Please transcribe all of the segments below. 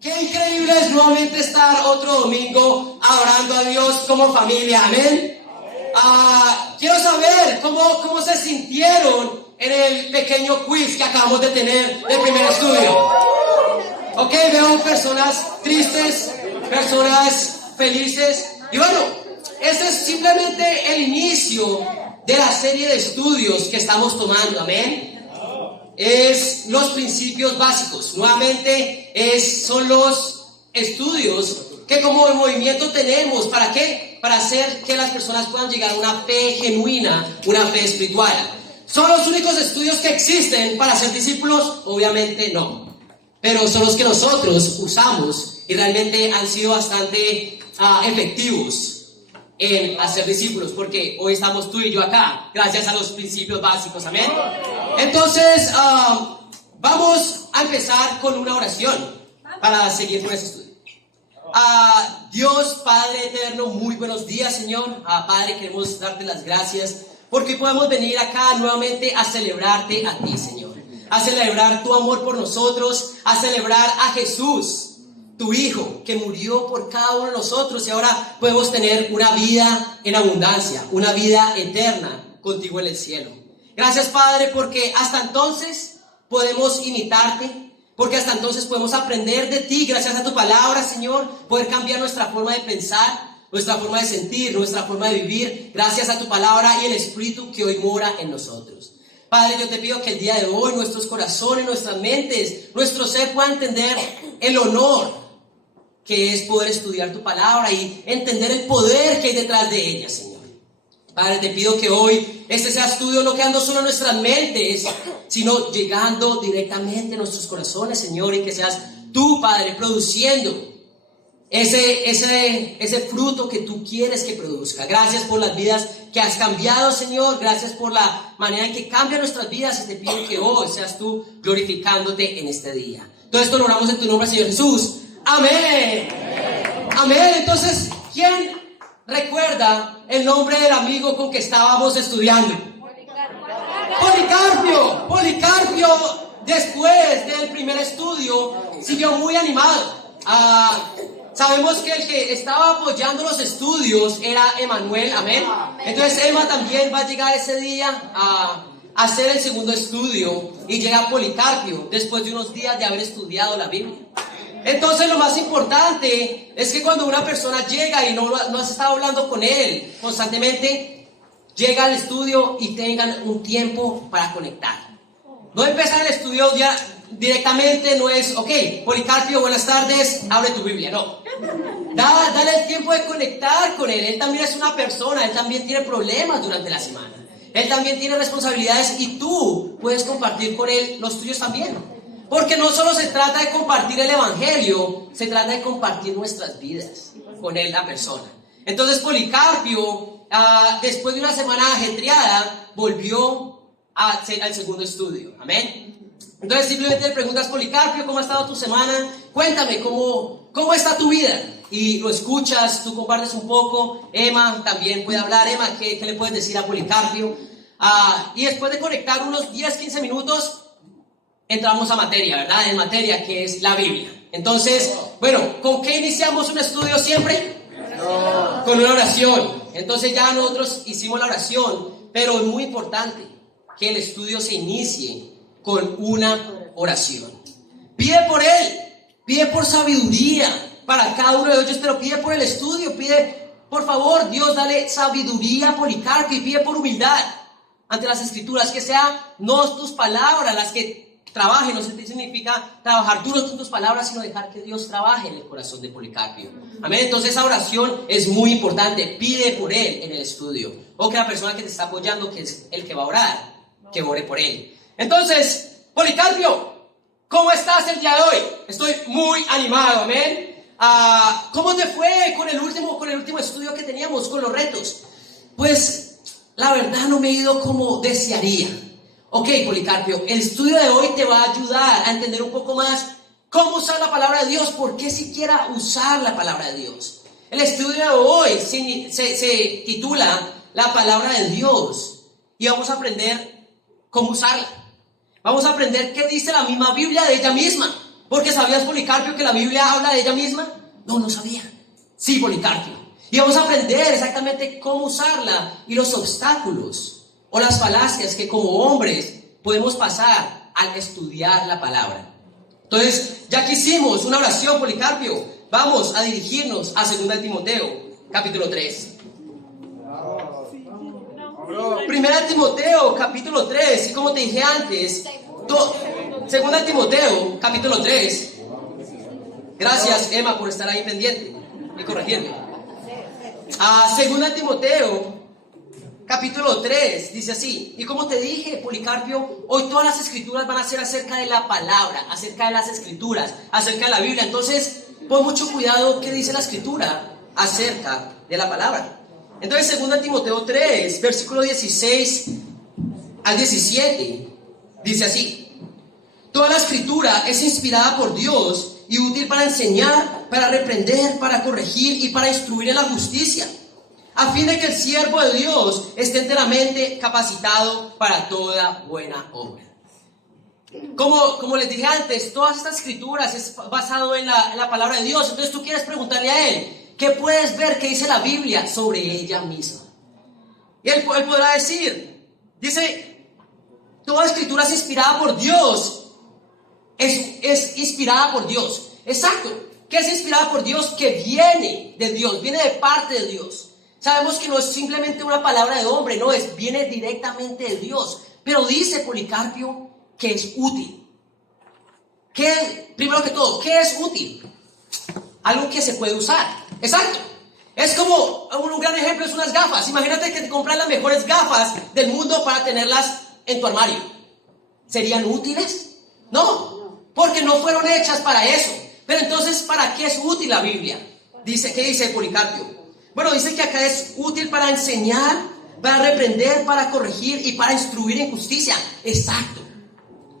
Qué increíble es nuevamente estar otro domingo adorando a Dios como familia, amén. Quiero saber cómo se sintieron en el pequeño quiz que acabamos de tener del primer estudio. Ok, veo personas tristes, personas felices. Y bueno, este es simplemente el inicio de la serie de estudios que estamos tomando, amén. Es los principios básicos. Nuevamente son los estudios que como movimiento tenemos. ¿Para qué? Para hacer que las personas puedan llegar a una fe genuina, una fe espiritual. ¿Son los únicos estudios que existen para ser discípulos? Obviamente no. Pero son los que nosotros usamos y realmente han sido bastante efectivos en hacer discípulos, porque hoy estamos tú y yo acá, gracias a los principios básicos, amén. Entonces, vamos a empezar con una oración para seguir con este estudio. Dios, Padre eterno, muy buenos días, Señor. Padre, queremos darte las gracias porque podemos venir acá nuevamente a celebrarte a ti, Señor, a celebrar tu amor por nosotros, a celebrar a Jesús, tu Hijo, que murió por cada uno de nosotros, y ahora podemos tener una vida en abundancia, una vida eterna contigo en el cielo. Gracias, Padre, porque hasta entonces podemos imitarte, porque hasta entonces podemos aprender de ti, gracias a tu palabra, Señor, poder cambiar nuestra forma de pensar, nuestra forma de sentir, nuestra forma de vivir, gracias a tu palabra y el Espíritu que hoy mora en nosotros. Padre, yo te pido que el día de hoy nuestros corazones, nuestras mentes, nuestro ser pueda entender el honor que es poder estudiar tu palabra y entender el poder que hay detrás de ella, Señor. Padre, te pido que hoy este sea estudio no quedando solo en nuestras mentes, sino llegando directamente a nuestros corazones, Señor, y que seas tú, Padre, produciendo ese fruto que tú quieres que produzca. Gracias por las vidas que has cambiado, Señor. Gracias por la manera en que cambian nuestras vidas, y te pido que hoy seas tú glorificándote en este día. Todo esto lo oramos en tu nombre, Señor Jesús. Amén. Amén. Entonces, ¿quién recuerda el nombre del amigo con que estábamos estudiando? Policarpio. Policarpio, después del primer estudio, siguió muy animado. Sabemos que el que estaba apoyando los estudios era Emanuel, amén. Entonces Emma también va a llegar ese día a hacer el segundo estudio, y llega Policarpio después de unos días de haber estudiado la Biblia. Entonces lo más importante es que cuando una persona llega y no has estado hablando con él constantemente, llega al estudio y tengan un tiempo para conectar. No empezar el estudio ya directamente, no es, ok, Policarpio, buenas tardes, abre tu Biblia, no. Dale el tiempo de conectar con él. Él también es una persona, él también tiene problemas durante la semana. Él también tiene responsabilidades y tú puedes compartir con él los tuyos también. Porque no solo se trata de compartir el evangelio, se trata de compartir nuestras vidas con él, la persona. Entonces Policarpio, después de una semana ajetreada, volvió al segundo estudio, amén. Entonces simplemente le preguntas: Policarpio, ¿cómo ha estado tu semana? Cuéntame, ¿cómo está tu vida? Y lo escuchas, tú compartes un poco. Emma también puede hablar. Emma, ¿qué le puedes decir a Policarpio? Y después de conectar unos 10-15 minutos, entramos a materia, ¿verdad? En materia, que es la Biblia. Entonces, bueno, ¿con qué iniciamos un estudio siempre? Con una oración. Entonces ya nosotros hicimos la oración, pero es muy importante que el estudio se inicie con una oración. Pide por él, pide por sabiduría para cada uno de ellos, pero pide por el estudio, pide, por favor, Dios, dale sabiduría a Policarpio, y pide por humildad ante las escrituras, que sean no tus palabras las que trabaje. No significa trabajar tú con tus palabras, sino dejar que Dios trabaje en el corazón de Policarpio. Amén. Entonces esa oración es muy importante. Pide por él en el estudio, o que la persona que te está apoyando, que es el que va a orar, que ore por él. Entonces, Policarpio, ¿cómo estás el día de hoy? Estoy muy animado, amén. ¿Cómo te fue con el último estudio que teníamos, con los retos? Pues la verdad no me he ido como desearía. Ok, Policarpio, el estudio de hoy te va a ayudar a entender un poco más cómo usar la palabra de Dios, por qué siquiera usar la palabra de Dios. El estudio de hoy se titula La palabra de Dios, y vamos a aprender cómo usarla. Vamos a aprender qué dice la misma Biblia de ella misma. Porque ¿sabías, Policarpio, que la Biblia habla de ella misma? No, no sabía. Sí, Policarpio. Y vamos a aprender exactamente cómo usarla y los obstáculos o las falacias que como hombres podemos pasar al estudiar la palabra. Entonces, ya que hicimos una oración, Policarpio, vamos a dirigirnos a 2 Timoteo, capítulo 3. 1 Timoteo, capítulo 3, y como te dije antes, 2 Timoteo, capítulo 3. Gracias, Emma, por estar ahí pendiente y corrigiendo. 2 Timoteo, capítulo 3, dice así. Y como te dije, Policarpio, hoy todas las escrituras van a ser acerca de la palabra, acerca de las escrituras, acerca de la Biblia. Entonces, pon mucho cuidado qué dice la escritura acerca de la palabra. Entonces, 2 Timoteo 3, versículo 16 al 17, dice así. Toda la escritura es inspirada por Dios y útil para enseñar, para reprender, para corregir y para instruir en la justicia, a fin de que el siervo de Dios esté enteramente capacitado para toda buena obra. Como les dije antes, todas estas escrituras es basado en la palabra de Dios. Entonces tú quieres preguntarle a Él, ¿qué puedes ver que dice la Biblia sobre ella misma? Y él podrá dice, toda escritura es inspirada por Dios. Es inspirada por Dios. Exacto. ¿Qué es inspirada por Dios? Que viene de Dios, viene de parte de Dios. Sabemos que no es simplemente una palabra de hombre, no, viene directamente de Dios. Pero dice Policarpio que es útil. Primero que todo, ¿qué es útil? Algo que se puede usar. Exacto. Es como, un gran ejemplo es unas gafas. Imagínate que te compras las mejores gafas del mundo para tenerlas en tu armario. ¿Serían útiles? No, porque no fueron hechas para eso. Pero entonces, ¿para qué es útil la Biblia? ¿Qué dice Policarpio? Bueno, dice que acá es útil para enseñar, para reprender, para corregir y para instruir en justicia. Exacto.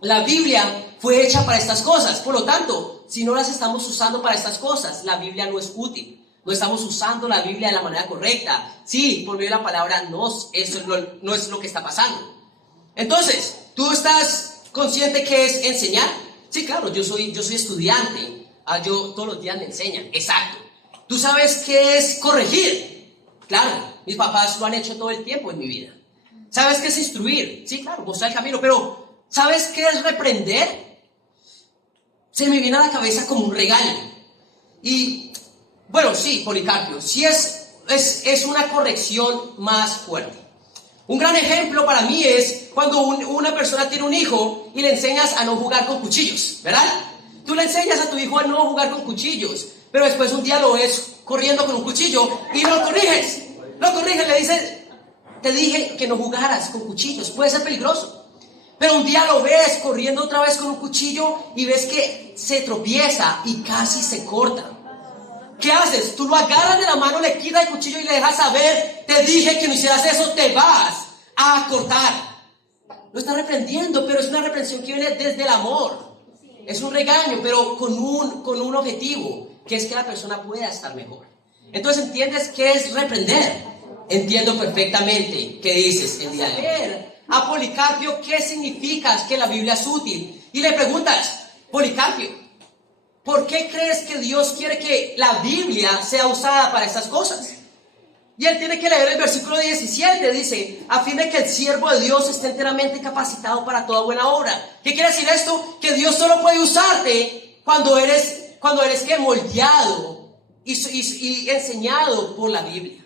La Biblia fue hecha para estas cosas. Por lo tanto, si no las estamos usando para estas cosas, la Biblia no es útil. No estamos usando la Biblia de la manera correcta. Sí, por medio de la palabra, eso no es lo que está pasando. Entonces, ¿tú estás consciente que es enseñar? Sí, claro, yo soy estudiante. Yo todos los días me enseñan. Exacto. ¿Tú sabes qué es corregir? Claro, mis papás lo han hecho todo el tiempo en mi vida. ¿Sabes qué es instruir? Sí, claro, mostrar el camino. Pero, ¿sabes qué es reprender? Se me viene a la cabeza como un regaño. Y, bueno, sí, Policarpio, sí es una corrección más fuerte. Un gran ejemplo para mí es cuando una persona tiene un hijo y le enseñas a no jugar con cuchillos, ¿verdad? Tú le enseñas a tu hijo a no jugar con cuchillos, pero después un día lo ves corriendo con un cuchillo y lo corriges, le dices, te dije que no jugaras con cuchillos, puede ser peligroso. Pero un día lo ves corriendo otra vez con un cuchillo y ves que se tropieza y casi se corta. ¿Qué haces? Tú lo agarras de la mano, le quitas el cuchillo y le dejas saber, te dije que no hicieras eso, te vas a cortar. Lo estás reprendiendo, pero es una reprensión que viene desde el amor. Es un regaño, pero con un objetivo, que es que la persona pueda estar mejor. Entonces, ¿entiendes qué es reprender? Entiendo perfectamente qué dices el día de hoy. A Policarpio, ¿qué significa que la Biblia es útil? Y le preguntas, Policarpio, ¿por qué crees que Dios quiere que la Biblia sea usada para estas cosas? Y él tiene que leer el versículo 17, dice, a fin de que el siervo de Dios esté enteramente capacitado para toda buena obra. ¿Qué quiere decir esto? Que Dios solo puede usarte cuando eres moldeado y enseñado por la Biblia.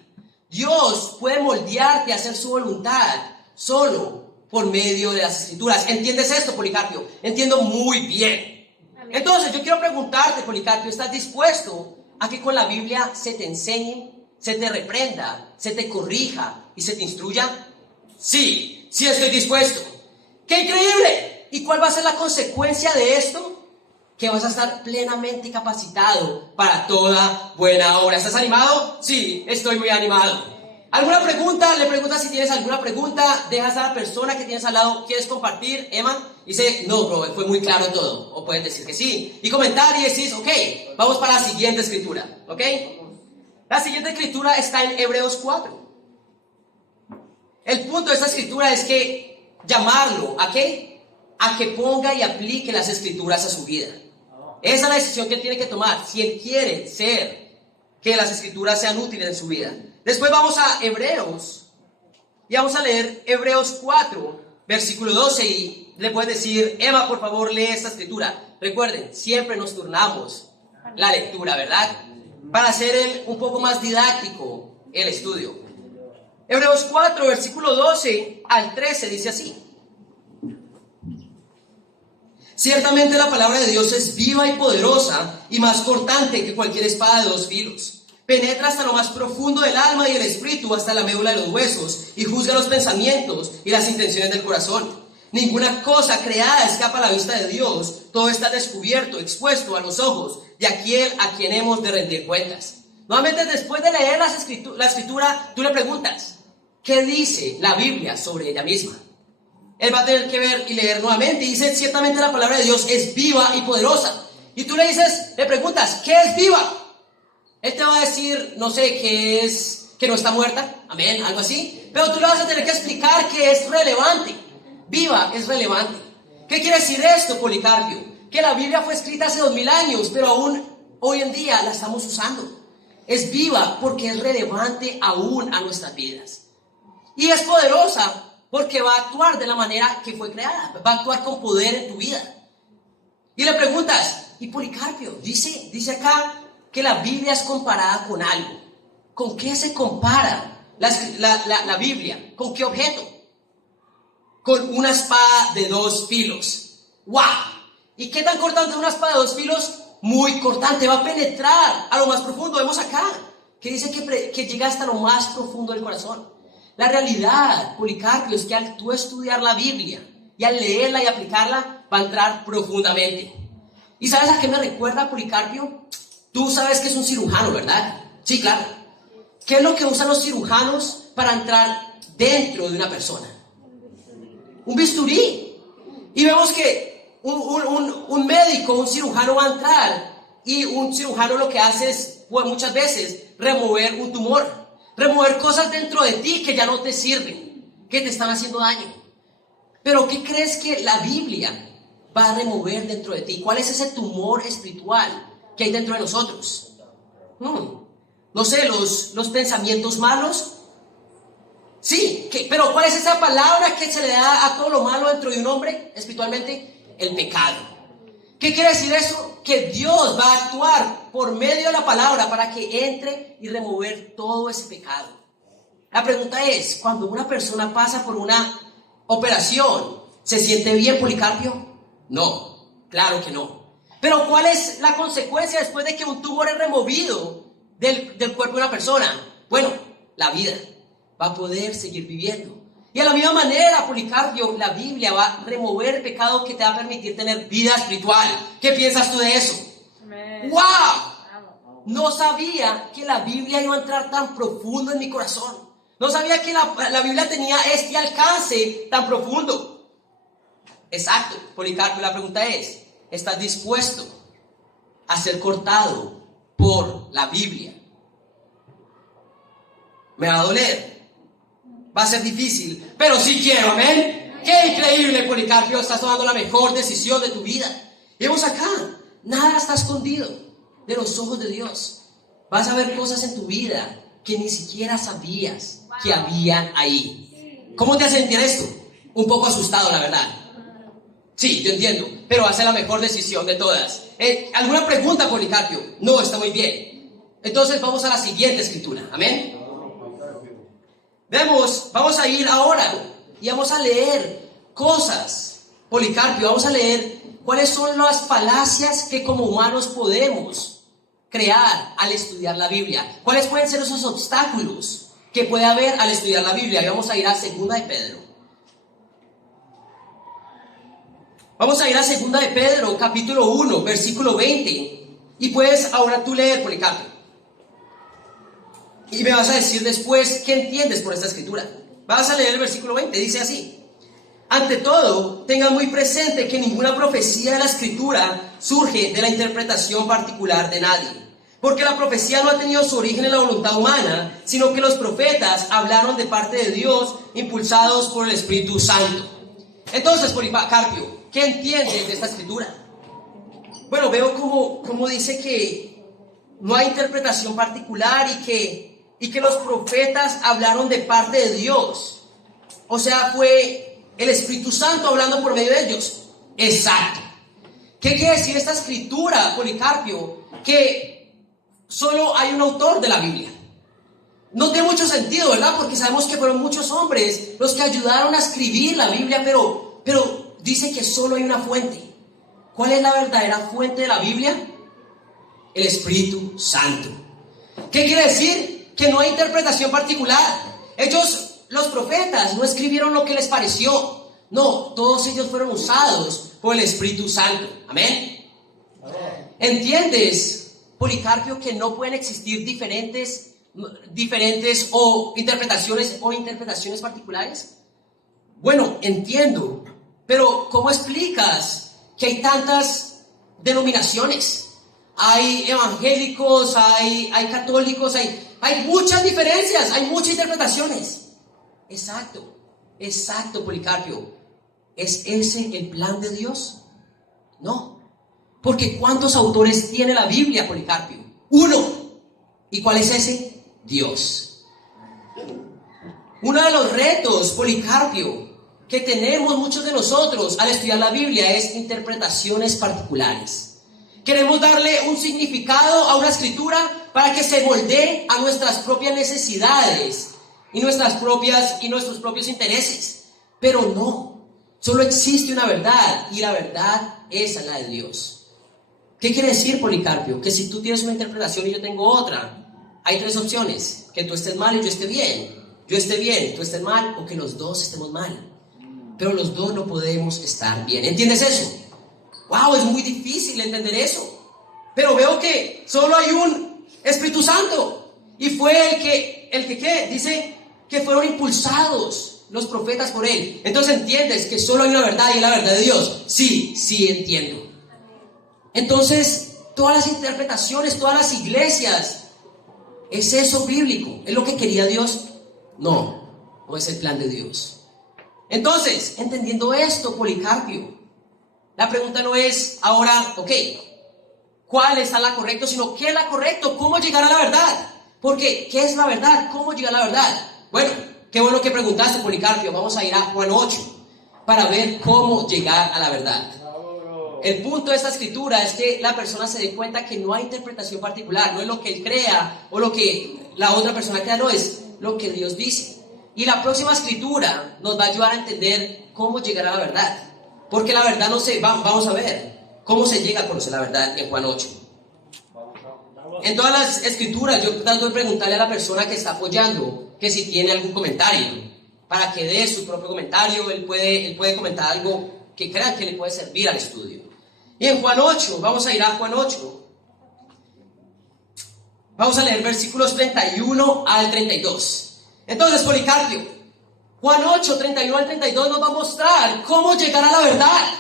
Dios puede moldearte a hacer su voluntad solo por medio de las Escrituras. ¿Entiendes esto, Policarpio? Entiendo muy bien. Entonces, yo quiero preguntarte, Policarpio, ¿estás dispuesto a que con la Biblia se te enseñe, se te reprenda, se te corrija y se te instruya? Sí, sí estoy dispuesto. ¡Qué increíble! ¿Y cuál va a ser la consecuencia de esto? Que vas a estar plenamente capacitado para toda buena obra. ¿Estás animado? Sí, estoy muy animado. ¿Alguna pregunta? Le preguntas si tienes alguna pregunta. Dejas a la persona que tienes al lado. ¿Quieres compartir, Emma? Dice, no, bro, fue muy claro todo. O puedes decir que sí. Y comentar y decís, ok, vamos para la siguiente escritura. ¿Ok? La siguiente escritura está en Hebreos 4. El punto de esta escritura es que llamarlo, ¿a qué? A que ponga y aplique las escrituras a su vida. Esa es la decisión que él tiene que tomar si él quiere que las escrituras sean útiles en su vida. Después vamos a Hebreos y vamos a leer Hebreos 4, versículo 12, y le puedes decir: Emma, por favor, lee esta escritura. Recuerden, siempre nos turnamos la lectura, ¿verdad? Para hacer un poco más didáctico el estudio. Hebreos 4, versículo 12 al 13 dice así: Ciertamente la palabra de Dios es viva y poderosa y más cortante que cualquier espada de dos filos. Penetra hasta lo más profundo del alma y el espíritu, hasta la médula de los huesos, y juzga los pensamientos y las intenciones del corazón. Ninguna cosa creada escapa a la vista de Dios. Todo está descubierto, expuesto a los ojos de aquel a quien hemos de rendir cuentas. Nuevamente, después de leer la escritura, tú le preguntas: ¿qué dice la Biblia sobre ella misma? Él va a tener que ver y leer nuevamente, y dice: ciertamente la palabra de Dios es viva y poderosa. Y tú le preguntas: ¿qué es viva? Él te va a decir, no sé, que no está muerta, amén, algo así. Pero tú le vas a tener que explicar que es relevante. Viva es relevante. ¿Qué quiere decir esto, Policarpio? Que la Biblia fue escrita hace 2000 años, pero aún hoy en día la estamos usando. Es viva porque es relevante aún a nuestras vidas. Y es poderosa porque va a actuar de la manera que fue creada. Va a actuar con poder en tu vida. Y le preguntas: ¿y Policarpio? Dice acá que la Biblia es comparada con algo. ¿Con qué se compara la Biblia? ¿Con qué objeto? Con una espada de dos filos. ¡Wow! ¿Y qué tan cortante es una espada de dos filos? Muy cortante, va a penetrar a lo más profundo. Vemos acá que dice que llega hasta lo más profundo del corazón. La realidad, Policarpio, es que al tú estudiar la Biblia y al leerla y aplicarla, va a entrar profundamente. ¿Y sabes a qué me recuerda, Policarpio? Tú sabes que es un cirujano, ¿verdad? Sí, claro. ¿Qué es lo que usan los cirujanos para entrar dentro de una persona? Un bisturí. Y vemos que un médico, un cirujano va a entrar, y un cirujano lo que hace es, pues, muchas veces, remover un tumor, remover cosas dentro de ti que ya no te sirven, que te están haciendo daño. Pero ¿qué crees que la Biblia va a remover dentro de ti? ¿Cuál es ese tumor espiritual que hay dentro de nosotros? No sé, los pensamientos malos. Sí, pero ¿cuál es esa palabra que se le da a todo lo malo dentro de un hombre espiritualmente? El pecado. ¿Qué quiere decir eso? Que Dios va a actuar por medio de la palabra para que entre y remover todo ese pecado. La pregunta es: cuando una persona pasa por una operación, ¿se siente bien, Policarpio? No, claro que no. Pero ¿cuál es la consecuencia después de que un tumor es removido del cuerpo de una persona? Bueno, la vida. Va a poder seguir viviendo. Y de la misma manera, Policarpio, la Biblia va a remover el pecado que te va a permitir tener vida espiritual. ¿Qué piensas tú de eso? Amén. ¡Wow! No sabía que la Biblia iba a entrar tan profundo en mi corazón. No sabía que la Biblia tenía este alcance tan profundo. Exacto, Policarpio, la pregunta es: ¿estás dispuesto a ser cortado por la Biblia? Me va a doler. Va a ser difícil, pero sí quiero, amén. ¡Qué increíble, Policarpio! Estás tomando la mejor decisión de tu vida. Y vemos acá, nada está escondido de los ojos de Dios. Vas a ver cosas en tu vida que ni siquiera sabías que habían ahí. ¿Cómo te hace sentir esto? Un poco asustado, la verdad. Sí, yo entiendo, pero va a ser la mejor decisión de todas. ¿Alguna pregunta, Policarpio? No, está muy bien. Entonces vamos a la siguiente escritura, amén. Vamos a ir ahora y vamos a leer cosas, Policarpio, vamos a leer cuáles son las falacias que como humanos podemos crear al estudiar la Biblia. ¿Cuáles pueden ser esos obstáculos que puede haber al estudiar la Biblia? Y vamos a ir a 2 de Pedro. Vamos a ir a 2 de Pedro, capítulo 1, versículo 20. Y puedes ahora tú leer, Policarpio. Y me vas a decir después qué entiendes por esta escritura. Vas a leer el versículo 20, dice así: ante todo, tengan muy presente que ninguna profecía de la escritura surge de la interpretación particular de nadie. Porque la profecía no ha tenido su origen en la voluntad humana, sino que los profetas hablaron de parte de Dios, impulsados por el Espíritu Santo. Entonces, Policarpio, ¿qué entiendes de esta escritura? bueno, veo como dice que no hay interpretación particular y que los profetas hablaron de parte de Dios. O sea, fue el Espíritu Santo hablando por medio de ellos. Exacto. ¿Qué quiere decir esta escritura, Policarpio? Que solo hay un autor de la Biblia. No tiene mucho sentido, ¿verdad? Porque sabemos que fueron muchos hombres los que ayudaron a escribir la Biblia, pero dice que solo hay una fuente. ¿Cuál es la verdadera fuente de la Biblia? El Espíritu Santo. ¿Qué quiere decir? Que no hay interpretación particular. Ellos, los profetas, no escribieron lo que les pareció. No, todos ellos fueron usados por el Espíritu Santo. Amén. ¿Entiendes, Policarpio, que no pueden existir diferentes o interpretaciones particulares? Bueno, entiendo, pero ¿cómo explicas que hay tantas denominaciones? Hay evangélicos, hay católicos, hay muchas diferencias, hay muchas interpretaciones. Exacto, Policarpio. ¿Es ese el plan de Dios? No. Porque ¿cuántos autores tiene la Biblia, Policarpio? Uno. ¿Y cuál es ese? Dios. Uno de los retos, Policarpio, que tenemos muchos de nosotros al estudiar la Biblia es interpretaciones particulares. Queremos darle un significado a una escritura para que se moldee a nuestras propias necesidades y nuestros propios intereses. Pero no, solo existe una verdad y la verdad es la de Dios. ¿Qué quiere decir, Policarpio? Que si tú tienes una interpretación y yo tengo otra, hay tres opciones: que tú estés mal y yo esté bien, tú estés mal, o que los dos estemos mal. Pero los dos no podemos estar bien. ¿Entiendes eso? ¡Wow! Es muy difícil entender eso. Pero veo que solo hay un Espíritu Santo. Y fue el que dice que fueron impulsados los profetas por él. Entonces entiendes que solo hay una verdad y es la verdad de Dios. Sí, entiendo. Entonces, todas las interpretaciones, todas las iglesias, ¿es eso bíblico? ¿Es lo que quería Dios? No es el plan de Dios. Entonces, entendiendo esto, Policarpio, la pregunta no es ahora, ¿cuál es la correcta? Sino, ¿qué es la correcta? ¿Cómo llegar a la verdad? Porque, ¿qué es la verdad? ¿Cómo llegar a la verdad? Bueno, qué bueno que preguntaste, Policarpio. Vamos a ir a Juan 8 para ver cómo llegar a la verdad. El punto de esta escritura es que la persona se dé cuenta que no hay interpretación particular. No es lo que él crea o lo que la otra persona crea, no, es lo que Dios dice. Y la próxima escritura nos va a ayudar a entender cómo llegar a la verdad. Porque la verdad vamos a ver cómo se llega a conocer la verdad en Juan 8. En todas las escrituras yo trato de preguntarle a la persona que está apoyando que si tiene algún comentario, para que dé su propio comentario. Él puede comentar algo que crean que le puede servir al estudio. Y en Juan 8, vamos a ir a Juan 8. Vamos a leer versículos 31 al 32. Entonces, Policarpio, Juan 8, 31 al 32 nos va a mostrar cómo llegar a la verdad.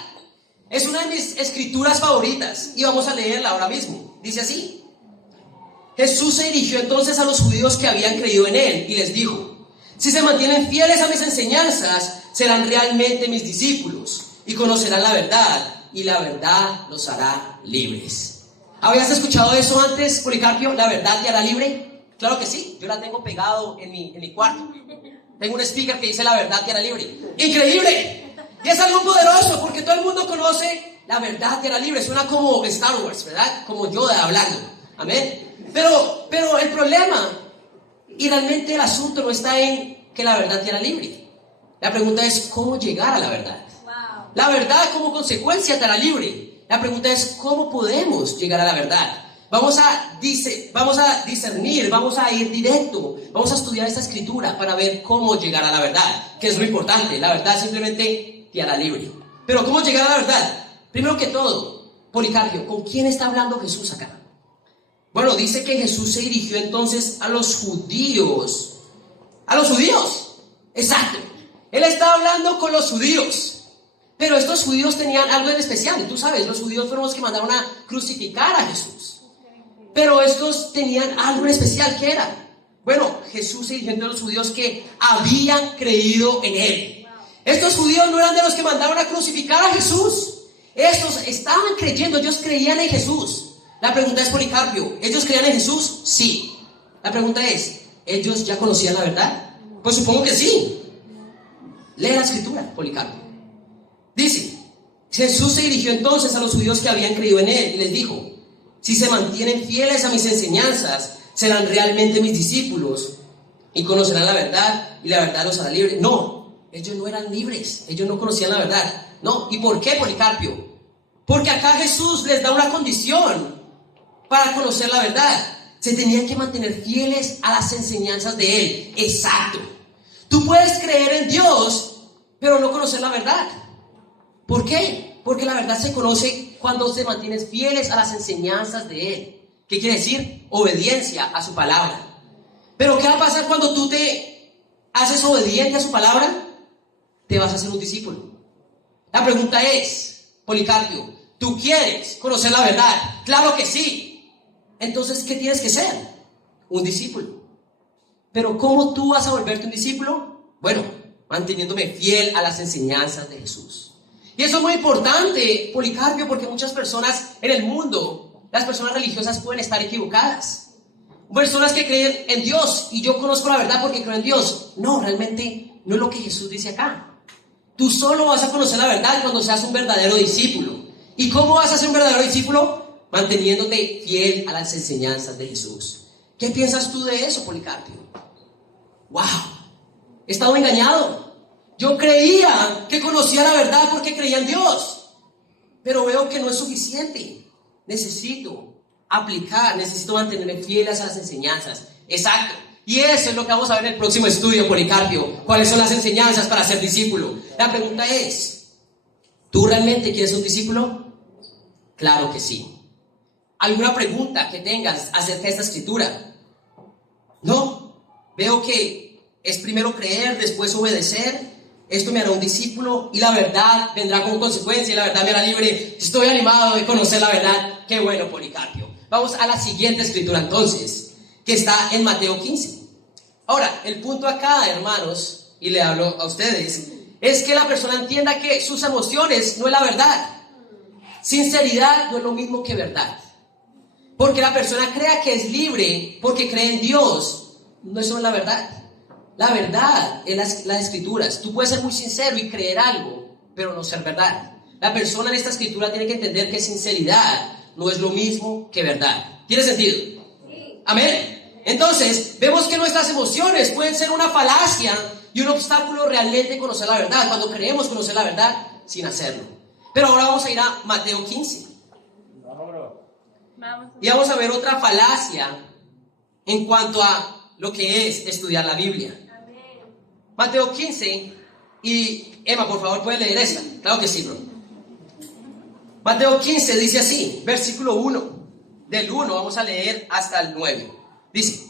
Es una de mis escrituras favoritas y vamos a leerla ahora mismo. Dice así: Jesús se dirigió entonces a los judíos que habían creído en él y les dijo: si se mantienen fieles a mis enseñanzas, serán realmente mis discípulos y conocerán la verdad, y la verdad los hará libres. ¿Habías escuchado eso antes, Policarpio? ¿La verdad te hará libre? Claro que sí, yo la tengo pegado en mi cuarto. Tengo un sticker que dice: la verdad te hará libre. ¡Increíble! Y es algo poderoso porque todo el mundo conoce la verdad te hará libre. Suena como Star Wars, ¿verdad? Como Yoda hablando. Amén. Pero el problema y realmente el asunto no está en que la verdad te hará libre. La pregunta es cómo llegar a la verdad. La verdad como consecuencia te hará libre. La pregunta es cómo podemos llegar a la verdad. Vamos a discernir, vamos a ir directo, vamos a estudiar esta escritura para ver cómo llegar a la verdad, que es lo importante. La verdad simplemente te hará libre. Pero ¿cómo llegar a la verdad? Primero que todo, Policarpio, ¿con quién está hablando Jesús acá? Bueno, dice que Jesús se dirigió entonces a los judíos. ¿A los judíos? Exacto. Él está hablando con los judíos. Pero estos judíos tenían algo en especial. Y tú sabes, los judíos fueron los que mandaron a crucificar a Jesús. Pero estos tenían algo en especial. ¿Qué era? Bueno, Jesús se dirigió a los judíos que habían creído en él. Estos judíos no eran de los que mandaron a crucificar a Jesús. Estos estaban creyendo, ellos creían en Jesús. La pregunta es, Policarpio, ¿ellos creían en Jesús? Sí. La pregunta es, ¿ellos ya conocían la verdad? Pues supongo que sí. Lee la escritura, Policarpio. Dice, Jesús se dirigió entonces a los judíos que habían creído en él y les dijo: si se mantienen fieles a mis enseñanzas, serán realmente mis discípulos y conocerán la verdad, y la verdad los hará libres. No, ellos no eran libres, ellos no conocían la verdad. No, ¿y por qué, Policarpio? Porque acá Jesús les da una condición para conocer la verdad. Se tenían que mantener fieles a las enseñanzas de él. Exacto. Tú puedes creer en Dios, pero no conocer la verdad. ¿Por qué? Porque la verdad se conoce cuando se mantienen fieles a las enseñanzas de él. ¿Qué quiere decir? Obediencia a su palabra. Pero ¿qué va a pasar cuando tú te haces obediente a su palabra? Te vas a hacer un discípulo. La pregunta es, Policarpio, ¿tú quieres conocer la verdad? Claro que sí. Entonces, ¿qué tienes que ser? Un discípulo. Pero ¿cómo tú vas a volverte un discípulo? Bueno, manteniéndome fiel a las enseñanzas de Jesús. Y eso es muy importante, Policarpio, porque muchas personas en el mundo, las personas religiosas pueden estar equivocadas. Personas que creen en Dios, y yo conozco la verdad porque creo en Dios. No, realmente no es lo que Jesús dice acá. Tú solo vas a conocer la verdad cuando seas un verdadero discípulo. ¿Y cómo vas a ser un verdadero discípulo? Manteniéndote fiel a las enseñanzas de Jesús. ¿Qué piensas tú de eso, Policarpio? ¡Wow! He estado engañado. Yo creía que conocía la verdad porque creía en Dios. Pero veo que no es suficiente. Necesito aplicar, necesito mantenerme fiel a esas enseñanzas. Exacto. Y eso es lo que vamos a ver en el próximo estudio, Policarpio. ¿Cuáles son las enseñanzas para ser discípulo? La pregunta es, ¿tú realmente quieres un discípulo? Claro que sí. ¿Alguna pregunta que tengas acerca de esta escritura? No. Veo que es primero creer, después obedecer. Esto me hará un discípulo y la verdad vendrá como consecuencia y la verdad me hará libre. Estoy animado de conocer la verdad. Qué bueno, Policarpio. Vamos a la siguiente escritura entonces, que está en Mateo 15. Ahora, el punto acá, hermanos, y le hablo a ustedes, es que la persona entienda que sus emociones no es la verdad. Sinceridad no es lo mismo que verdad. Porque la persona crea que es libre porque cree en Dios. No, eso no es la verdad. La verdad es las escrituras. Tú puedes ser muy sincero y creer algo, pero no ser verdad. La persona en esta escritura tiene que entender que sinceridad no es lo mismo que verdad. ¿Tiene sentido? Sí. Amén. Entonces, vemos que nuestras emociones pueden ser una falacia y un obstáculo realmente en conocer la verdad, cuando creemos conocer la verdad sin hacerlo. Pero ahora vamos a ir a Mateo 15. Y vamos a ver otra falacia en cuanto a lo que es estudiar la Biblia. Mateo 15, y Emma, por favor, ¿puedes leer esta? Claro que sí, bro. Mateo 15 dice así, versículo 1. Del 1 vamos a leer hasta el 9. Dice: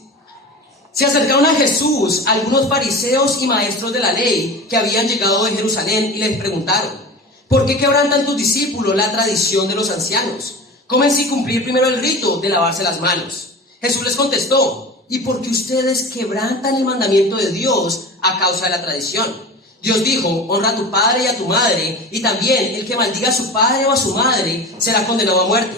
se acercaron a Jesús algunos fariseos y maestros de la ley que habían llegado de Jerusalén y les preguntaron: ¿por qué quebrantan tus discípulos la tradición de los ancianos? Comen sin cumplir primero el rito de lavarse las manos. Jesús les contestó: ¿y por qué ustedes quebrantan el mandamiento de Dios a causa de la tradición? Dios dijo: honra a tu padre y a tu madre, y también el que maldiga a su padre o a su madre será condenado a muerte.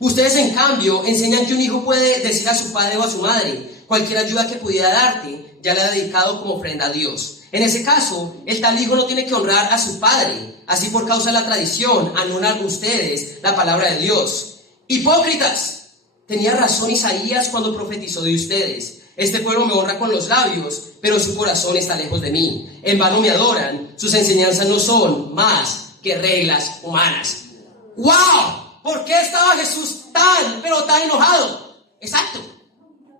Ustedes, en cambio, enseñan que un hijo puede decir a su padre o a su madre: cualquier ayuda que pudiera darte, ya la he dedicado como ofrenda a Dios. En ese caso, el tal hijo no tiene que honrar a su padre. Así, por causa de la tradición, anulan ustedes la palabra de Dios. ¡Hipócritas! Tenía razón Isaías cuando profetizó de ustedes: este pueblo me honra con los labios, pero su corazón está lejos de mí. En vano me adoran, sus enseñanzas no son más que reglas humanas. ¡Wow! ¿Por qué estaba Jesús tan, pero tan enojado? Exacto.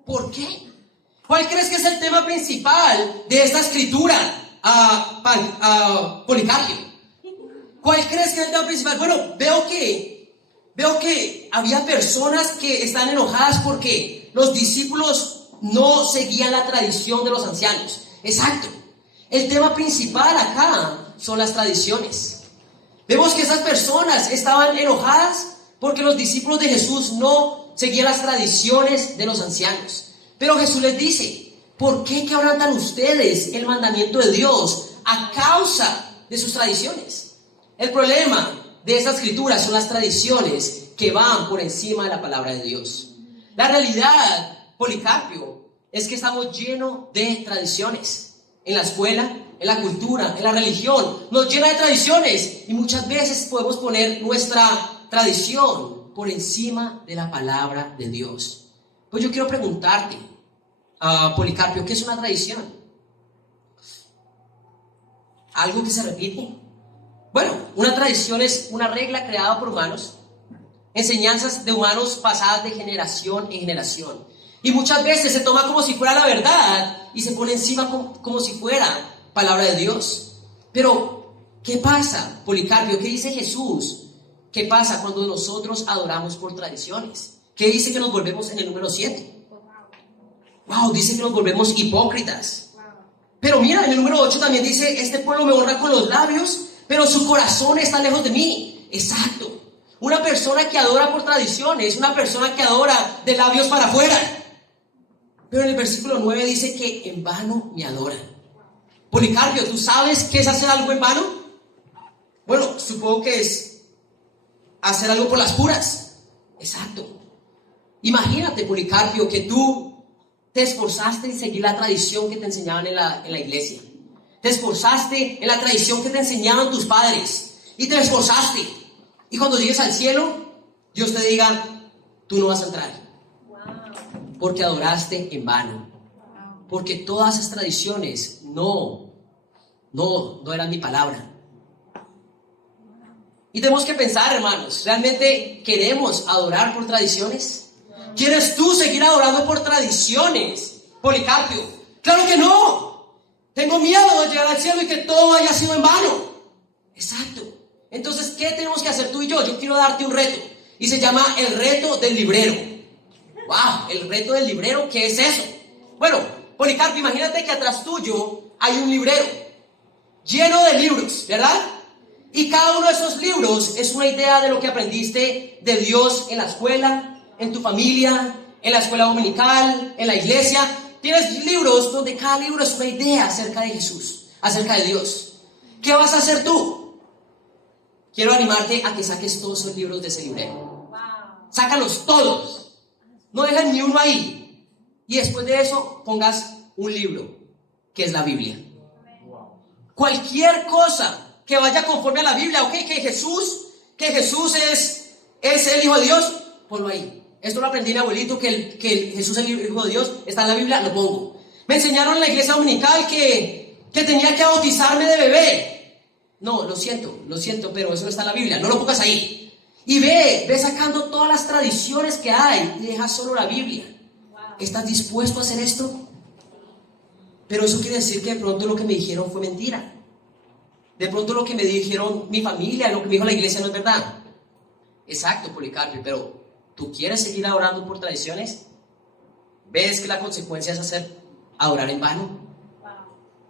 ¿Por qué? ¿Cuál crees que es el tema principal de esta escritura, Policarpio? ¿Cuál crees que es el tema principal? Bueno, veo que había personas que están enojadas porque los discípulos no seguían la tradición de los ancianos. Exacto. El tema principal acá son las tradiciones. Vemos que esas personas estaban enojadas porque los discípulos de Jesús no seguían las tradiciones de los ancianos. Pero Jesús les dice: ¿por qué quebrantan ustedes el mandamiento de Dios a causa de sus tradiciones? El problema de esta escritura son las tradiciones que van por encima de la palabra de Dios. La realidad, Policarpio, es que estamos llenos de tradiciones. En la escuela, en la cultura, en la religión, nos llena de tradiciones. Y muchas veces podemos poner nuestra tradición por encima de la palabra de Dios. Pues yo quiero preguntarte, Policarpio, ¿qué es una tradición? ¿Algo que se repite? Bueno, una tradición es una regla creada por humanos, enseñanzas de humanos pasadas de generación en generación. Y muchas veces se toma como si fuera la verdad y se pone encima como si fuera palabra de Dios. Pero, ¿qué pasa, Policarpio? ¿Qué dice Jesús? ¿Qué pasa cuando nosotros adoramos por tradiciones? ¿Qué dice que nos volvemos en el número 7? Wow, dice que nos volvemos hipócritas. Pero mira, en el número 8 también dice, este pueblo me honra con los labios, pero su corazón está lejos de mí. Exacto. Una persona que adora por tradiciones es una persona que adora de labios para afuera. Pero en el versículo 9 dice que en vano me adoran. Policarpio, ¿tú sabes qué es hacer algo en vano? Bueno, supongo que es hacer algo por las puras. Exacto. Imagínate, Policarpio, que tú te esforzaste en seguir la tradición que te enseñaban en la iglesia. Te esforzaste en la tradición que te enseñaban tus padres. Y te esforzaste. Y cuando llegues al cielo, Dios te diga, tú no vas a entrar. Porque adoraste en vano. Porque todas esas tradiciones no eran mi palabra. Y tenemos que pensar, hermanos, ¿realmente queremos adorar por tradiciones? ¿Quieres tú seguir adorando por tradiciones, Policarpio? ¡Claro que no! Tengo miedo de llegar al cielo y que todo haya sido en vano. Exacto. Entonces, ¿qué tenemos que hacer tú y yo? Yo quiero darte un reto. Y se llama el reto del librero. ¡Wow! El reto del librero, ¿qué es eso? Bueno, Policarpio, imagínate que atrás tuyo hay un librero lleno de libros, ¿verdad? Y cada uno de esos libros es una idea de lo que aprendiste de Dios en la escuela, en tu familia, en la escuela dominical, en la iglesia. Tienes libros donde cada libro es una idea acerca de Jesús, acerca de Dios. ¿Qué vas a hacer tú? Quiero animarte a que saques todos esos libros de ese librero. Sácalos todos. No dejes ni uno ahí. Y después de eso pongas un libro, que es la Biblia. Cualquier cosa que vaya conforme a la Biblia, ok, que Jesús es el Hijo de Dios, ponlo ahí. Esto lo aprendí de mi abuelito, que Jesús es el Hijo de Dios, está en la Biblia, lo pongo. Me enseñaron en la iglesia dominical que tenía que bautizarme de bebé. No, lo siento, pero eso no está en la Biblia, no lo pongas ahí. Y ve sacando todas las tradiciones que hay y deja solo la Biblia. ¿Estás dispuesto a hacer esto? Pero eso quiere decir que de pronto lo que me dijeron fue mentira. De pronto lo que me dijeron mi familia, lo que me dijo la iglesia no es verdad. Exacto, Policarpio, pero ¿tú quieres seguir adorando por tradiciones? ¿Ves que la consecuencia es adorar en vano?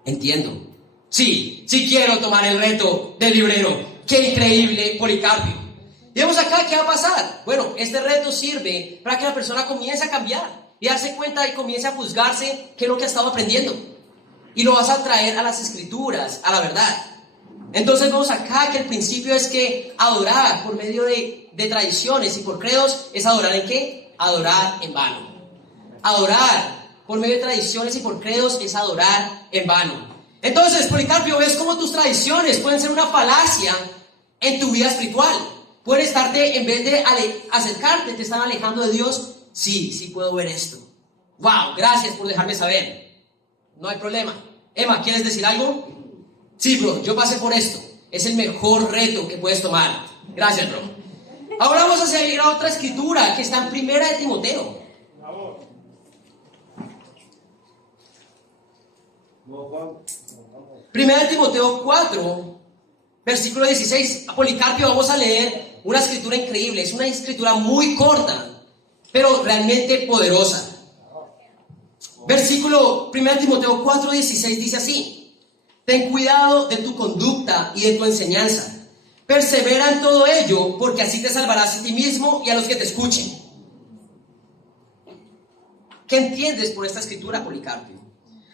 Entiendo. Sí quiero tomar el reto del librero. ¡Qué increíble, Policarpio! Y vemos acá, ¿qué va a pasar? Bueno, este reto sirve para que la persona comience a cambiar y darse cuenta y comience a juzgarse qué es lo que ha estado aprendiendo. Y lo vas a traer a las escrituras, a la verdad. Entonces vemos acá que el principio es que adorar por medio de tradiciones y por credos es adorar ¿en qué? Adorar en vano. Adorar por medio de tradiciones y por credos es adorar en vano. Entonces, Policarpio, ves cómo tus tradiciones pueden ser una falacia en tu vida espiritual. Pueden estarte, en vez de acercarte, te están alejando de Dios. Sí puedo ver esto. Wow, gracias por dejarme saber. No hay problema. Emma, ¿quieres decir algo? Sí, bro, yo pasé por esto. Es el mejor reto que puedes tomar. Gracias, bro. Ahora vamos a seguir a otra escritura que está en 1 de Timoteo. Primera de Timoteo 4, versículo 16. Policarpio, vamos a leer una escritura increíble. Es una escritura muy corta, pero realmente poderosa. Versículo 1 de Timoteo 4, 16 dice así: ten cuidado de tu conducta y de tu enseñanza. Persevera en todo ello, porque así te salvarás a ti mismo y a los que te escuchen. ¿Qué entiendes por esta escritura, Policarpio?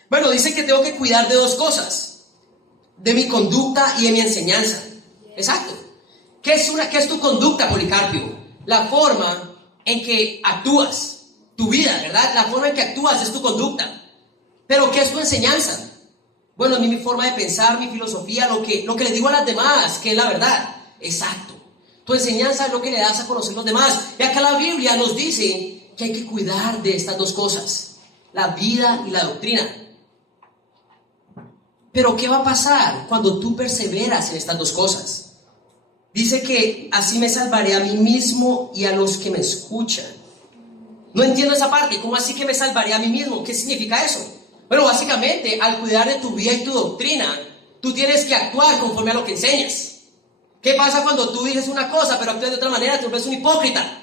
Bueno, dice que tengo que cuidar de dos cosas: de mi conducta y de mi enseñanza. Exacto. ¿Qué es tu conducta, Policarpio? La forma en que actúas, tu vida, ¿verdad? La forma en que actúas es tu conducta. Pero ¿qué es tu enseñanza? Bueno, a mí mi forma de pensar, mi filosofía, lo que le digo a las demás, que es la verdad. Exacto. Tu enseñanza es lo que le das a conocer a los demás. Y acá la Biblia nos dice que hay que cuidar de estas dos cosas, la vida y la doctrina. Pero ¿qué va a pasar cuando tú perseveras en estas dos cosas? Dice que así me salvaré a mí mismo y a los que me escuchan. No entiendo esa parte. ¿Cómo así que me salvaré a mí mismo? ¿Qué significa eso? Bueno, básicamente, al cuidar de tu vida y tu doctrina, tú tienes que actuar conforme a lo que enseñas. ¿Qué pasa cuando tú dices una cosa, pero actúas de otra manera? Tú eres un hipócrita.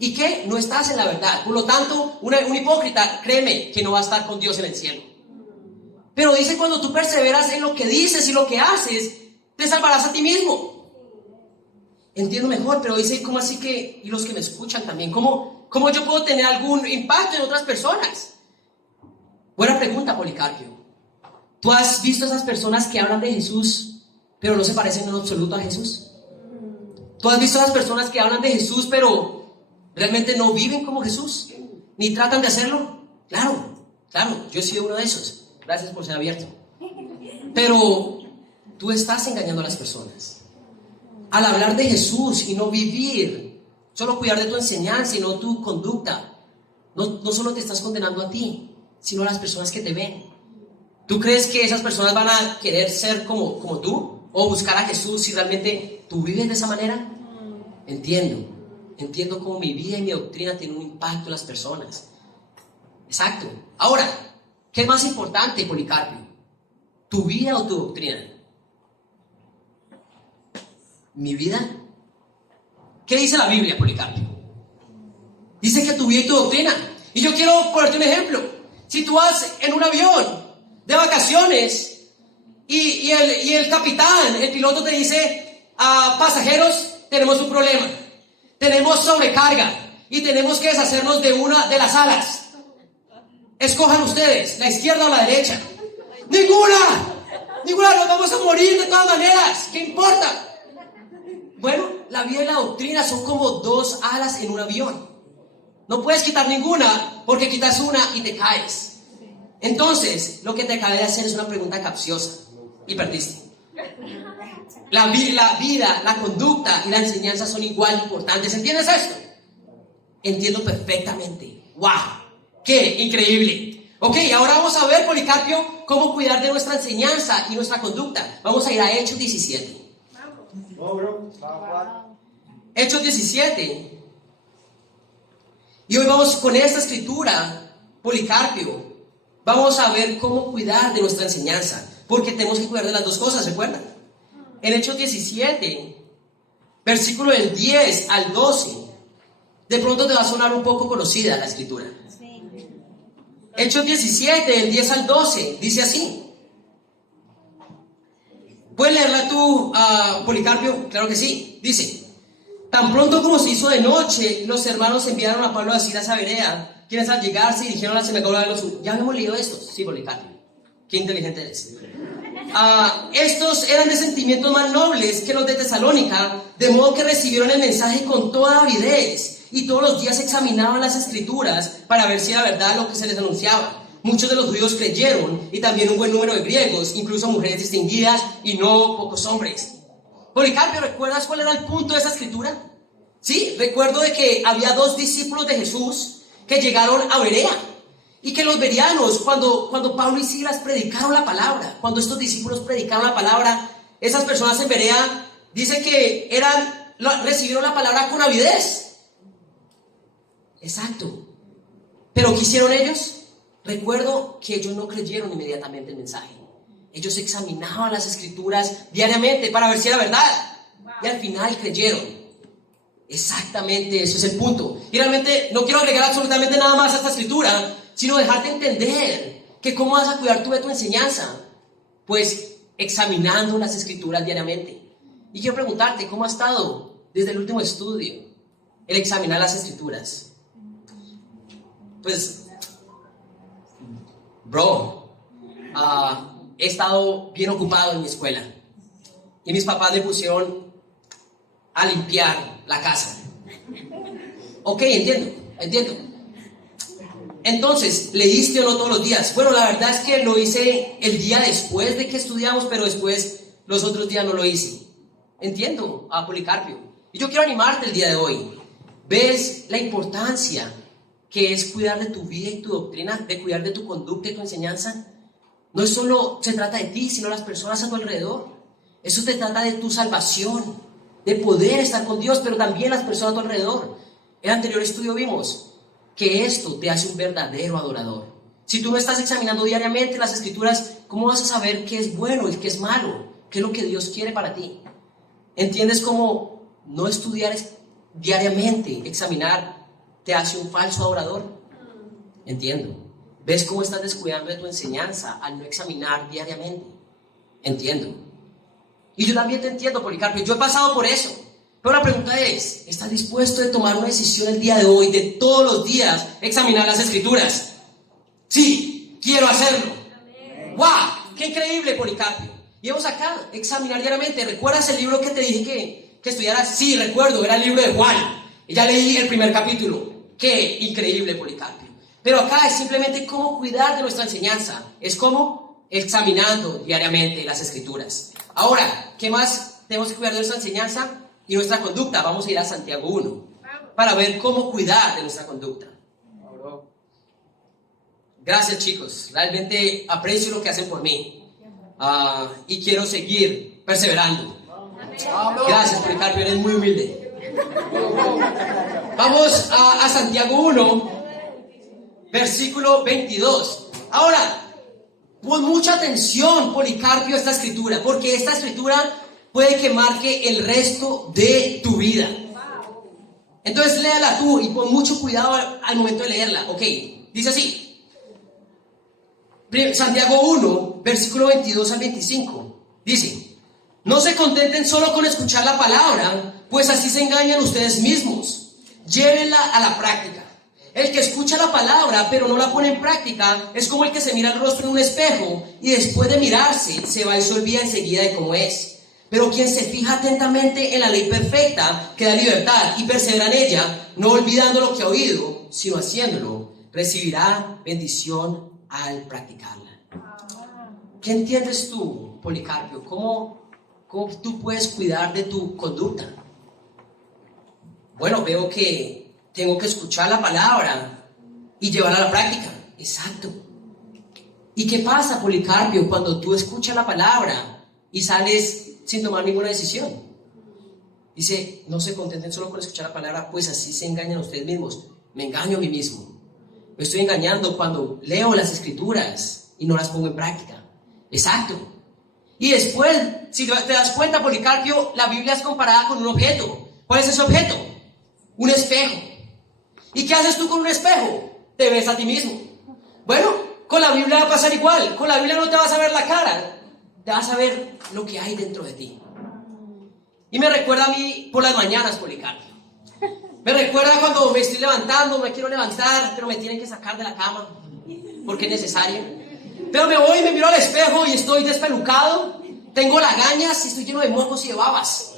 ¿Y qué? No estás en la verdad. Por lo tanto, un hipócrita, créeme, que no va a estar con Dios en el cielo. Pero dice, cuando tú perseveras en lo que dices y lo que haces, te salvarás a ti mismo. Entiendo mejor, pero dice, ¿cómo así que? Y los que me escuchan también, ¿cómo yo puedo tener algún impacto en otras personas? Buena pregunta, Policarpio. ¿Tú has visto a esas personas que hablan de Jesús, pero no se parecen en absoluto a Jesús? ¿Tú has visto a esas personas que hablan de Jesús, pero realmente no viven como Jesús? ¿Ni tratan de hacerlo? Claro, yo he sido uno de esos. Gracias por ser abierto. Pero tú estás engañando a las personas. Al hablar de Jesús y no vivir, solo cuidar de tu enseñanza y no tu conducta, no solo te estás condenando a ti, sino a las personas que te ven. ¿Tú crees que esas personas van a querer ser como tú? ¿O buscar a Jesús si realmente tú vives de esa manera? Entiendo cómo mi vida y mi doctrina tienen un impacto en las personas. Exacto. Ahora, ¿qué es más importante, Policarpio? ¿Tu vida o tu doctrina? ¿Mi vida? ¿Qué dice la Biblia, Policarpio? Dice que tu vida y tu doctrina. Y yo quiero ponerte un ejemplo. Si tú vas en un avión de vacaciones y el capitán, el piloto te dice, pasajeros, tenemos un problema. Tenemos sobrecarga y tenemos que deshacernos de una de las alas. Escojan ustedes, la izquierda o la derecha. ¡Ninguna! Nos vamos a morir de todas maneras. ¿Qué importa? Bueno, la vida y la doctrina son como dos alas en un avión. No puedes quitar ninguna, porque quitas una y te caes. Entonces, lo que te acabé de hacer es una pregunta capciosa y perdiste. La vida, la conducta y la enseñanza son igual importantes. ¿Entiendes esto? Entiendo perfectamente. ¡Wow! ¡Qué increíble! Ok, ahora vamos a ver, Policarpio, cómo cuidar de nuestra enseñanza y nuestra conducta. Vamos a ir a Hechos 17. Hechos 17. Y hoy vamos con esta escritura, Policarpio, vamos a ver cómo cuidar de nuestra enseñanza, porque tenemos que cuidar de las dos cosas, ¿recuerdan? En Hechos 17, versículo del 10 al 12, de pronto te va a sonar un poco conocida la escritura. Hechos 17, del 10 al 12, dice así. ¿Puedes leerla tú, Policarpio? Claro que sí. Dice: tan pronto como se hizo de noche, los hermanos enviaron a Pablo a Silas a Berea, quienes al llegar se dirigieron a la sinagoga de los... ¿Ya habíamos leído esto? Sí, Policarpio. Qué inteligente eres. Estos eran de sentimientos más nobles que los de Tesalónica, de modo que recibieron el mensaje con toda avidez y todos los días examinaban las escrituras para ver si era verdad lo que se les anunciaba. Muchos de los judíos creyeron y también un buen número de griegos, incluso mujeres distinguidas y no pocos hombres. Policarpio, ¿recuerdas cuál era el punto de esa escritura? Sí, recuerdo de que había dos discípulos de Jesús que llegaron a Berea y que los bereanos, cuando Pablo y Silas predicaron la palabra, cuando estos discípulos predicaron la palabra, esas personas en Berea, dice que recibieron la palabra con avidez. Exacto. ¿Pero qué hicieron ellos? Recuerdo que ellos no creyeron inmediatamente el mensaje. Ellos examinaban las escrituras diariamente para ver si era verdad. Y al final creyeron. Exactamente, eso es el punto. Y realmente no quiero agregar absolutamente nada más a esta escritura, sino dejarte entender que cómo vas a cuidar tú de tu enseñanza. Pues examinando las escrituras diariamente. Y quiero preguntarte, ¿cómo ha estado desde el último estudio el examinar las escrituras? Pues... he estado bien ocupado en mi escuela y mis papás me pusieron a limpiar la casa. Ok, entiendo. Entonces, ¿leíste o no todos los días? Bueno, la verdad es que lo hice el día después de que estudiamos, pero después los otros días no lo hice. Entiendo a Policarpio. Y yo quiero animarte el día de hoy. ¿Ves la importancia que es cuidar de tu vida y tu doctrina, de cuidar de tu conducta y tu enseñanza? No es solo se trata de ti, sino las personas a tu alrededor. Eso te trata de tu salvación, de poder estar con Dios, pero también las personas a tu alrededor. En el anterior estudio vimos que esto te hace un verdadero adorador. Si tú no estás examinando diariamente las Escrituras, ¿cómo vas a saber qué es bueno y qué es malo? ¿Qué es lo que Dios quiere para ti? ¿Entiendes cómo no estudiar diariamente, examinar, te hace un falso adorador? Entiendo. ¿Ves cómo estás descuidando de tu enseñanza al no examinar diariamente? Entiendo. Y yo también te entiendo, Policarpio. Yo he pasado por eso. Pero la pregunta es, ¿estás dispuesto a tomar una decisión el día de hoy, de todos los días, examinar las Escrituras? Sí, quiero hacerlo. ¡Wow! ¡Qué increíble, Policarpio! Y vamos acá, examinar diariamente. ¿Recuerdas el libro que te dije que estudiaras? Sí, recuerdo, era el libro de Juan. Y ya leí el primer capítulo. ¡Qué increíble, Policarpio! Pero acá es simplemente cómo cuidar de nuestra enseñanza. Es como examinando diariamente las Escrituras. Ahora, ¿qué más tenemos que cuidar de nuestra enseñanza y nuestra conducta? Vamos a ir a Santiago 1 para ver cómo cuidar de nuestra conducta. Gracias, chicos. Realmente aprecio lo que hacen por mí. Y quiero seguir perseverando. Gracias, Policarpio, eres muy humilde. Vamos a Santiago 1, versículo 22. Ahora, pon mucha atención, Policarpio, a esta escritura, porque esta escritura puede que marque el resto de tu vida. Entonces léala tú y pon mucho cuidado al momento de leerla. Ok, dice así. Santiago 1, versículo 22 al 25. Dice: no se contenten solo con escuchar la palabra, pues así se engañan ustedes mismos. Llévenla a la práctica. El que escucha la palabra pero no la pone en práctica es como el que se mira el rostro en un espejo y después de mirarse se va y se olvida enseguida de cómo es. Pero quien se fija atentamente en la ley perfecta que da libertad y persevera en ella, no olvidando lo que ha oído, sino haciéndolo, recibirá bendición al practicarla. ¿Qué entiendes tú, Policarpio? ¿Cómo tú puedes cuidar de tu conducta? Bueno, veo que tengo que escuchar la palabra y llevarla a la práctica. Exacto. ¿Y qué pasa, Policarpio, cuando tú escuchas la palabra y sales sin tomar ninguna decisión? Dice, no se contenten solo con escuchar la palabra, pues así se engañan a ustedes mismos. Me engaño a mí mismo. Me estoy engañando cuando leo las Escrituras y no las pongo en práctica. Exacto. Y después, si te das cuenta, Policarpio, la Biblia es comparada con un objeto. ¿Cuál es ese objeto? Un espejo. ¿Y qué haces tú con un espejo? Te ves a ti mismo. Bueno, con la Biblia va a pasar igual. Con la Biblia no te vas a ver la cara, te vas a ver lo que hay dentro de ti. Y me recuerda a mí por las mañanas, Policarpio. Me recuerda cuando me estoy levantando, me quiero levantar, pero me tienen que sacar de la cama porque es necesario. Pero me voy y me miro al espejo y estoy despelucado, tengo lagañas y estoy lleno de mocos y de babas.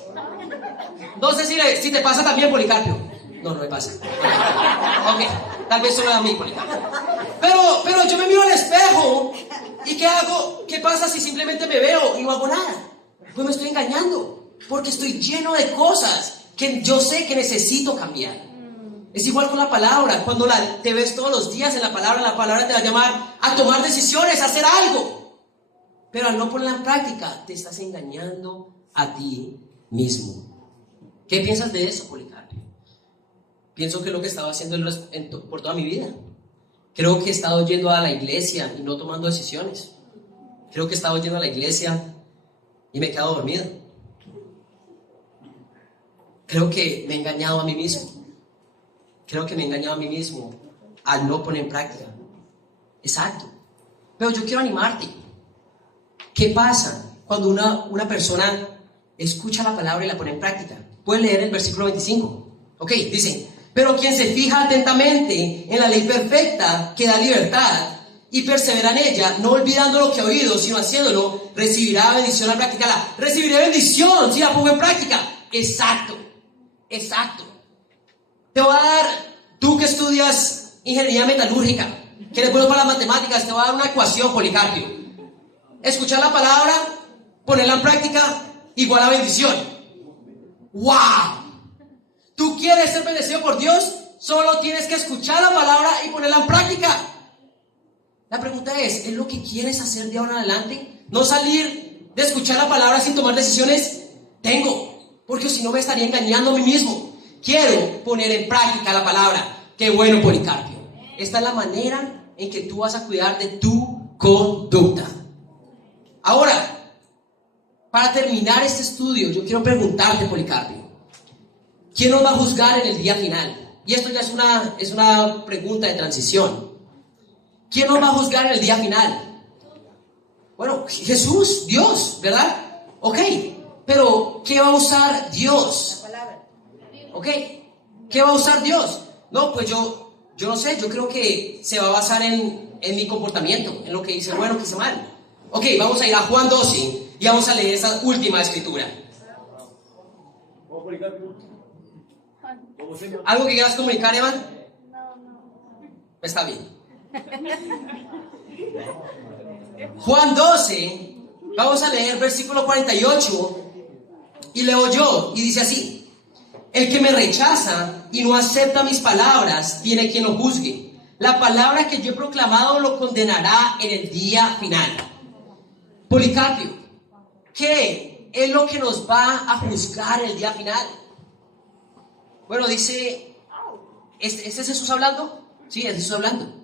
No sé si te pasa también, Policarpio. No me pasa. Ok, tal vez solo a mí, Policarpio. Pero yo me miro al espejo y ¿qué hago? ¿Qué pasa si simplemente me veo y no hago nada? Pues me estoy engañando porque estoy lleno de cosas que yo sé que necesito cambiar. Es igual con la palabra. Cuando te ves todos los días en la palabra te va a llamar a tomar decisiones, a hacer algo. Pero al no ponerla en práctica, te estás engañando a ti mismo. ¿Qué piensas de eso, Policarpio? Pienso que es lo que he estado haciendo por toda mi vida. Creo que he estado yendo a la iglesia y no tomando decisiones. Creo que he estado yendo a la iglesia y me he quedado dormido. Creo que me he engañado a mí mismo. Creo que me he engañado a mí mismo al no poner en práctica. Exacto. Pero yo quiero animarte. ¿Qué pasa cuando una persona escucha la palabra y la pone en práctica? Puedes leer el versículo 25. Ok, dice: pero quien se fija atentamente en la ley perfecta que da libertad y persevera en ella, no olvidando lo que ha oído, sino haciéndolo, recibirá bendición al practicarla. Recibiré bendición si la pongo en práctica. Exacto. Te voy a dar, tú que estudias ingeniería metalúrgica, que eres bueno para las matemáticas, te voy a dar una ecuación, Policarpio. Escuchar la palabra, ponerla en práctica, igual a bendición. ¡Wow! ¿Tú quieres ser bendecido por Dios? Solo tienes que escuchar la palabra y ponerla en práctica. La pregunta ¿es lo que quieres hacer de ahora en adelante? No salir de escuchar la palabra sin tomar decisiones. Porque si no me estaría engañando a mí mismo. Quiero poner en práctica la palabra. ¡Qué bueno, Policarpio! Esta es la manera en que tú vas a cuidar de tu conducta. Ahora, para terminar este estudio, yo quiero preguntarte, Policarpio, ¿quién nos va a juzgar en el día final? Y esto ya es una pregunta de transición. ¿Quién nos va a juzgar en el día final? Bueno, Jesús, Dios, ¿verdad? Ok, pero ¿qué va a usar Dios? La palabra. Ok, ¿qué va a usar Dios? No, pues yo no sé, yo creo que se va a basar en mi comportamiento, en lo que hice bueno, que hice mal. Ok, vamos a ir a Juan 12 y vamos a leer esa última escritura. ¿Algo que quieras comunicar, Evan? No. Está bien. Juan 12, vamos a leer versículo 48 y leo yo, y dice así: el que me rechaza y no acepta mis palabras, tiene quien lo juzgue. La palabra que yo he proclamado lo condenará en el día final. Policarpio, ¿qué es lo que nos va a juzgar el día final? Bueno, dice, ¿este es Jesús hablando? Sí, es Jesús hablando.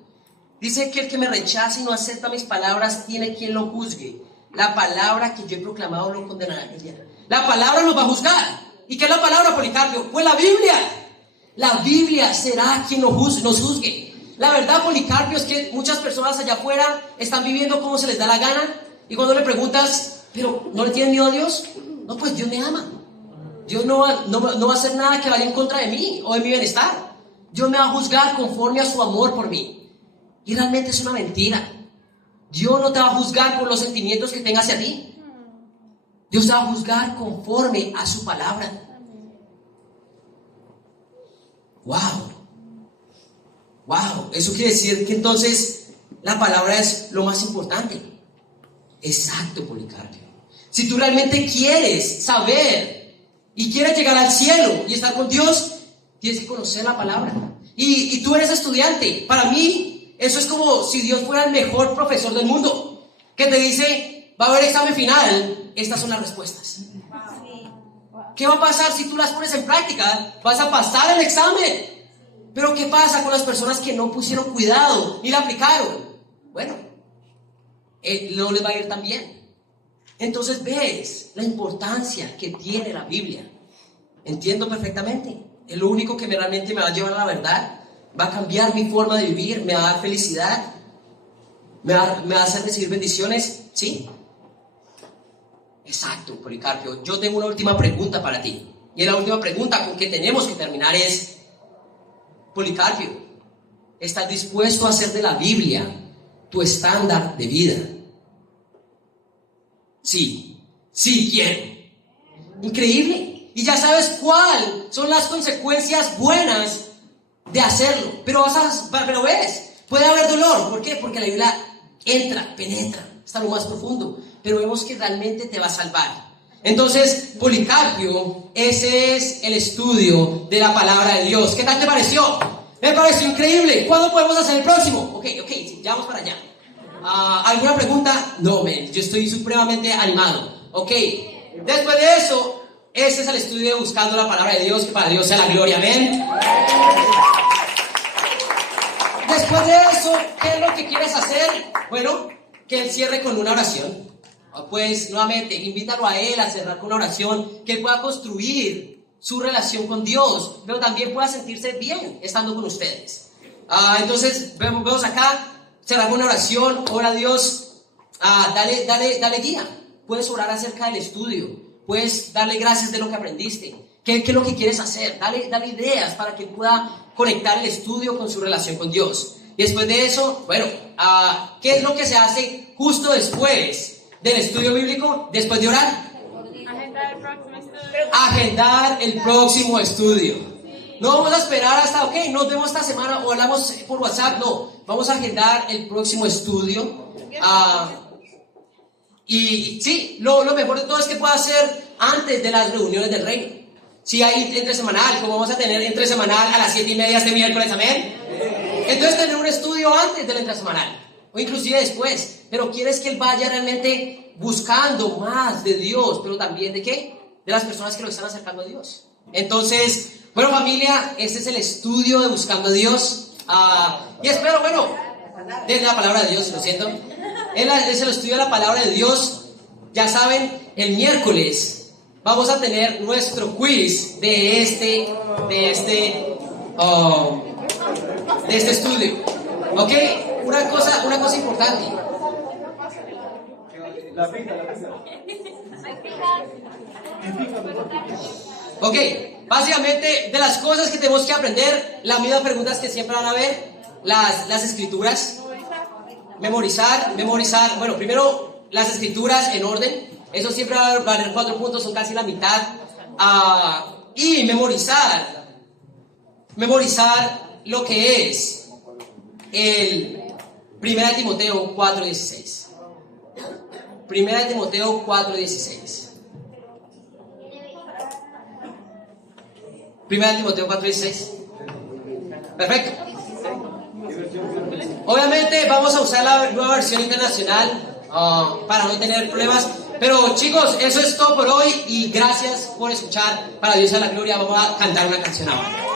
Dice que el que me rechaza y no acepta mis palabras, tiene quien lo juzgue. La palabra que yo he proclamado lo condenará en el día. La palabra nos va a juzgar. ¿Y qué es la palabra, Policarpio? Pues la Biblia. La Biblia será quien nos juzgue. La verdad, Policarpio, es que muchas personas allá afuera están viviendo como se les da la gana. Y cuando le preguntas, ¿pero no le tienen miedo a Dios? No, pues Dios me ama. Dios no va a hacer nada que vaya en contra de mí o de mi bienestar. Dios me va a juzgar conforme a su amor por mí. Y realmente es una mentira. Dios no te va a juzgar por los sentimientos que tengas hacia ti. Dios te va a juzgar conforme a su palabra. Wow. Eso quiere decir que entonces la palabra es lo más importante. Exacto, Policarpio. Si tú realmente quieres saber y quieres llegar al cielo y estar con Dios, tienes que conocer la palabra. Y tú eres estudiante. Para mí, eso es como si Dios fuera el mejor profesor del mundo, que te dice, va a haber examen final, estas son las respuestas. ¿Qué va a pasar si tú las pones en práctica? Vas a pasar el examen. Pero ¿qué pasa con las personas que no pusieron cuidado ni la aplicaron? Bueno, no les va a ir tan bien. Entonces ves la importancia que tiene la Biblia. Entiendo perfectamente. Es lo único que realmente me va a llevar a la verdad. Va a cambiar mi forma de vivir. Me va a dar felicidad. Me va a hacer recibir bendiciones. ¿Sí? Exacto, Policarpio. Yo tengo una última pregunta para ti. Y la última pregunta con que tenemos que terminar es: Policarpio, ¿estás dispuesto a hacer de la Biblia tu estándar de vida? Sí quiero. Increíble. Y ya sabes cuáles son las consecuencias buenas de hacerlo. Pero ves, puede haber dolor. ¿Por qué? Porque la Biblia penetra, está lo más profundo. Pero vemos que realmente te va a salvar. Entonces, Policarpio, ese es el estudio de la palabra de Dios. ¿Qué tal te pareció? Me pareció increíble. ¿Cuándo podemos hacer el próximo? Ok, sí, ya vamos para allá. ¿Alguna pregunta? No, yo estoy supremamente animado. Ok, después de eso, ese es el estudio de buscando la palabra de Dios. Que para Dios sea la gloria, amén. Después de eso, ¿qué es lo que quieres hacer? Bueno, que él cierre con una oración. Pues nuevamente, invítalo a él a cerrar con una oración, que él pueda construir su relación con Dios, pero también pueda sentirse bien estando con ustedes. Entonces, vemos acá, cerrar con una oración. Ora a Dios, dale guía. Puedes orar acerca del estudio, puedes darle gracias de lo que aprendiste. ¿Qué es lo que quieres hacer? Dale ideas para que él pueda conectar el estudio con su relación con Dios. Y después de eso, bueno, ¿qué es lo que se hace justo después del estudio bíblico? Después de orar. Agenda del próximo estudio. agendar el próximo estudio. No vamos a esperar hasta, ok, nos vemos esta semana o hablamos por WhatsApp. No, vamos a agendar el próximo estudio. Y sí, lo mejor de todo es que pueda ser antes de las reuniones del reino. Si hay entre semanal, como vamos a tener entre semanal a las 7:30 este miércoles, amén. Entonces tener un estudio antes del entre semanal, o inclusive después. Pero quieres que él vaya realmente buscando más de Dios, pero también ¿de qué? De las personas que lo están acercando a Dios. Entonces, bueno familia, este es el estudio de Buscando a Dios. Y espero, bueno, desde la palabra de Dios, lo siento. Es el estudio de la palabra de Dios. Ya saben, el miércoles vamos a tener nuestro quiz de este estudio. ¿Ok? Una cosa importante. Ok, básicamente de las cosas que tenemos que aprender, las mismas preguntas que siempre van a ver, las escrituras, memorizar, bueno, primero las escrituras en orden, eso siempre va a valer 4 puntos, son casi la mitad, y memorizar lo que es el 1 Timoteo 4:16. 1 Timoteo 4:16. 1 Timoteo 4:16. Perfecto. Obviamente vamos a usar la nueva versión internacional para no tener problemas. Pero chicos, eso es todo por hoy y gracias por escuchar. Para Dios sea la gloria. Vamos a cantar una canción ahora.